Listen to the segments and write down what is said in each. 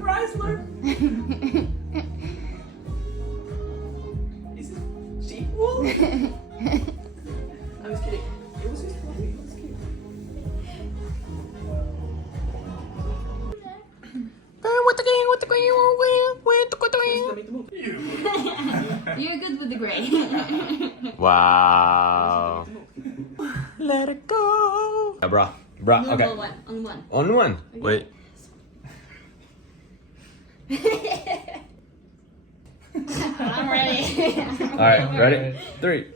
Chrysler. Is it sheep wool? I was kidding. It was just fluffy. It was cute. You're good with the gray. Wow. Let it go. Yeah, bruh. Okay. Only one. Only one. Okay. Wait. I'm ready. Alright, ready? 3.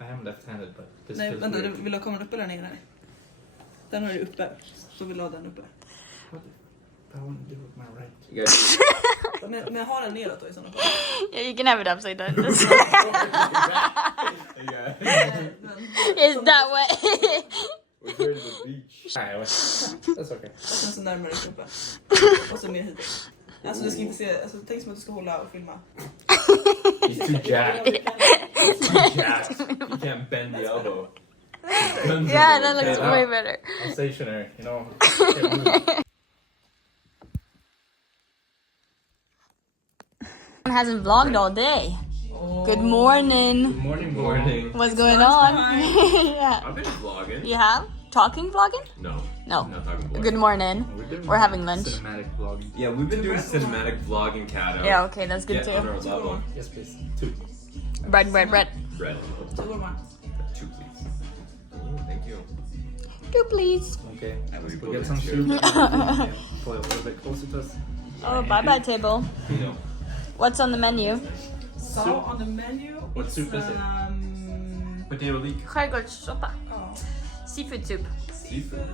I am left-handed, but this Nej, feels vänta, weird. vill du ha kameran uppe eller nere? Den har du uppe, så vill du ha den uppe. I want to do it with my right. You guys. Men jag har den neråt då i sådana fall. Yeah, you can have it upside down. It's that way. We're going to the beach. That's okay. Och sen så närmare uppe. Och så mer hitåt. Alltså du ska inte se, alltså tänk som att du ska hålla och filma. He's too jacked. He's too jacked. You can't bend the elbow. Yeah, that looks way better. I'm stationary, you know. Hasn't vlogged all day. Good morning. Morning. What's going on? Yeah. I've been vlogging. You have? Talking vlogging? No. No. Not talking vlogging. Good morning. We're having lunch. Cinematic vlogging. Yeah, we've been doing cinematic vlogging, Kato. Yeah, okay, that's good Get on too. our level. Yes, please. 2. Bread. Bread. Så går man. 2, please. Oh, thank you. 2 please. Okay. will We'll get some soup. Pull it a little bit closer to us. Oh, bye-bye table. You know. What's on the menu? So on the menu, What it's, soup is it? Potato leek. Skärgårdssoppa. Oh, Seafood soup. Seafood.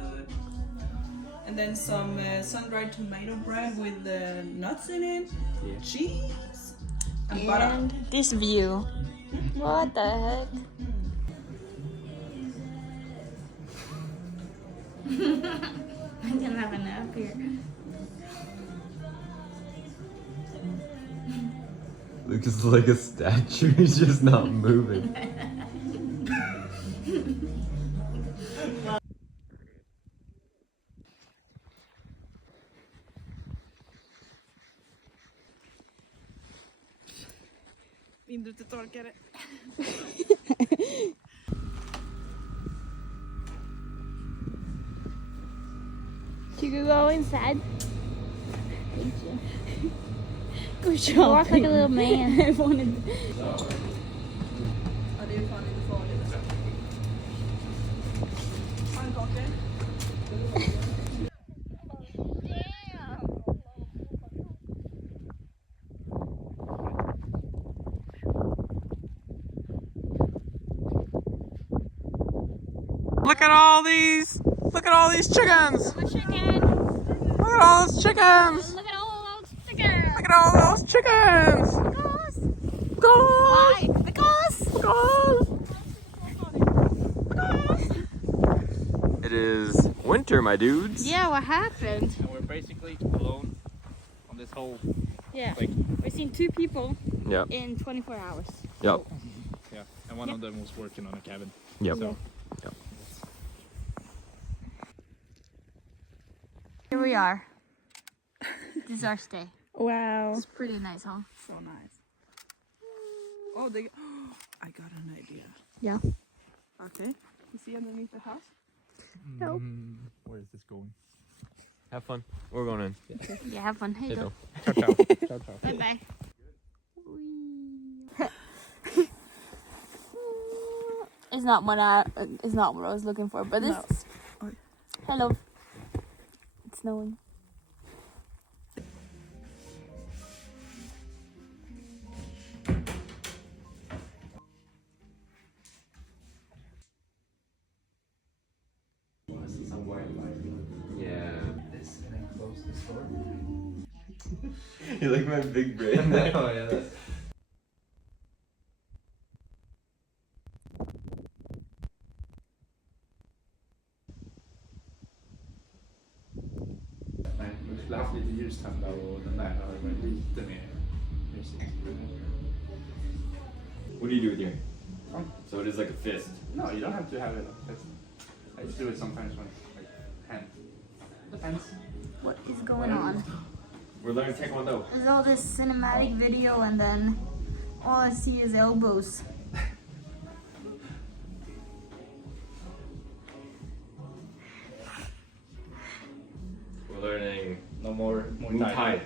and then some sun-dried tomato bread with nuts in it, Yeah. cheese, and butter. And this view. What the heck? I didn't have a nap here. Lucas is like a statue. He's just not moving. Vindrutetorkare. You could go inside. Thank you. Good You walk like a little man. I wanted. Ja, det är ju fan inte farligt. Pannkakor. Look at all these! Look at all these chickens! Chicken. Look at all those chickens! Look at all those chickens. Look at all those chickens! Because. Goals! Why? Because. Goals! It is winter, my dudes. Yeah, what happened? And we're basically alone on this whole Yeah. like We've seen 2 people Yep. in 24 hours. Yep. yeah, and one of them was working on a cabin. Yep. So Here we are. This is our stay. Wow. It's pretty nice, huh? So nice. Oh, they. I got an idea. Yeah. Okay. You see underneath the house? Nope. where is this going? Have fun. We're going in. Yeah, have fun. Hey, Hey, go. Bill. Ciao, ciao. Ciao, ciao. Bye bye. It's not what I was looking for, but this. No. Hello. It's snowing. Yeah. This and then close the store. You like my big brain? Oh yeah. Nej, vi skulle haft lite ljuständare och den där har varit lite mer mysigt. What do you do with your? So it is like a fist. No, you don't have to have it. That's I just do it sometimes when like hand. Depends. What is going on? We're learning Taekwondo. There's all this cinematic video and then all I see is elbows. We're learning No more Muay Thai.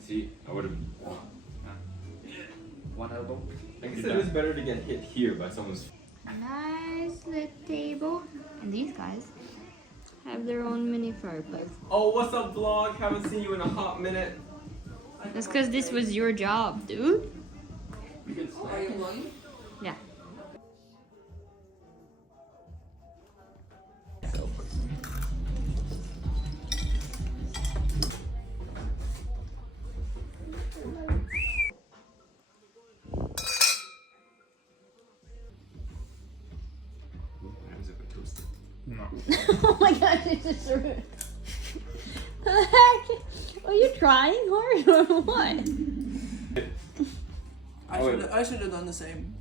See, I would have. One elbow. I guess it is better to get hit here by someone's. Nice little table. And these guys have their own mini fireplace. Oh, what's up, vlog? Haven't seen you in a hot minute. That's because this was your job, dude. Are you vlogging? Yeah. No. Oh my gosh, it's just rude. The heck? Are you trying hard or what? I should have done the same.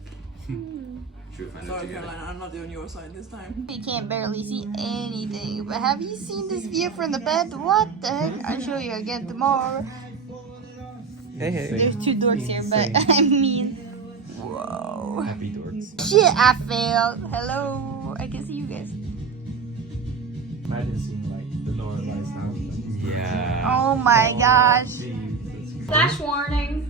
Should find Sorry, Caroline, I'm not on your side this time. You can't barely see anything, but have you seen this view from the bed? What the heck? I'll show you again tomorrow. Hey, hey. There's two dorks here, but I mean, whoa. Happy dorks. Shit, I failed. Hello. I can see you guys. Imagine seeing like the Norway lights now. Yeah. Oh my gosh. Jesus. Flash warning.